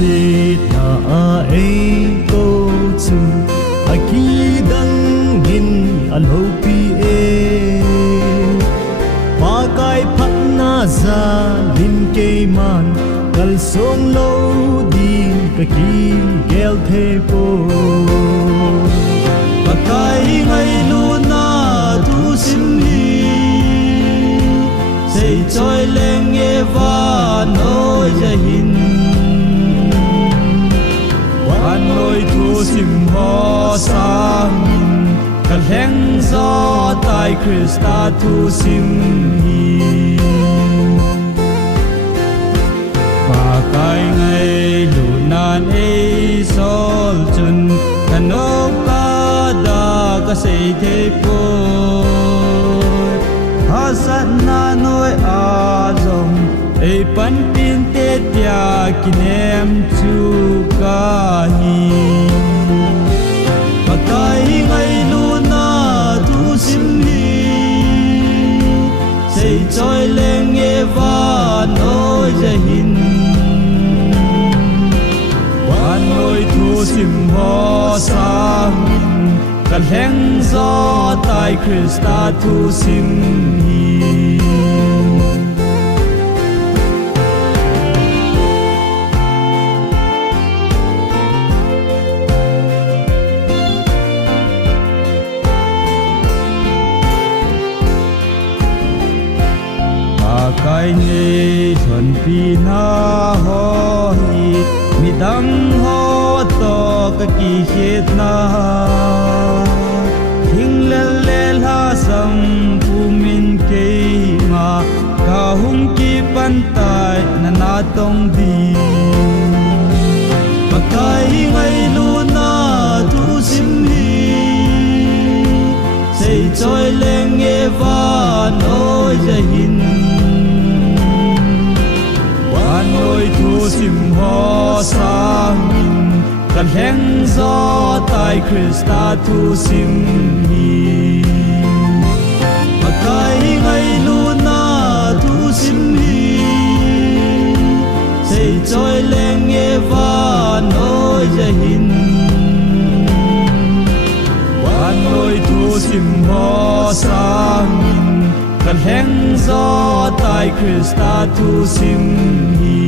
si na ai go chu aki dang gin alo pi e pa kai phat na za lim ke man kal som lo din ka ki gel the po pa kai ngai lu na tu sim hi sei choi leng e va noi ja hin wan noi tu sim ho sang kan heng zo tai Krista tu sim hi pa kai ngai lu nan e sol chun kanok ka da ka sei te po hasat na noi a zong e pan tin te tia kinem chu ka hi pa kai ngai lu na tu sim hi sei choi leng e va noi ja hin wan noi tu sim ho sang kan heng zo tai Krista tu sim hi kai nghe thuần pi na ho hi mi dang ho to ka ki het na thing le le la sam pu min ke ma ka hung ki pan tai na na tong di pa kai ngai lu na tu sim hi sei choi leng e va noi ja hin noi tu sim ho sang kan heng zo tai Krista tu sim hi pa kai ngai lu na tu sim hi sei choi leng e va noi ja hin wan noi tu sim ho sang kan heng zo tai Krista tu sim hi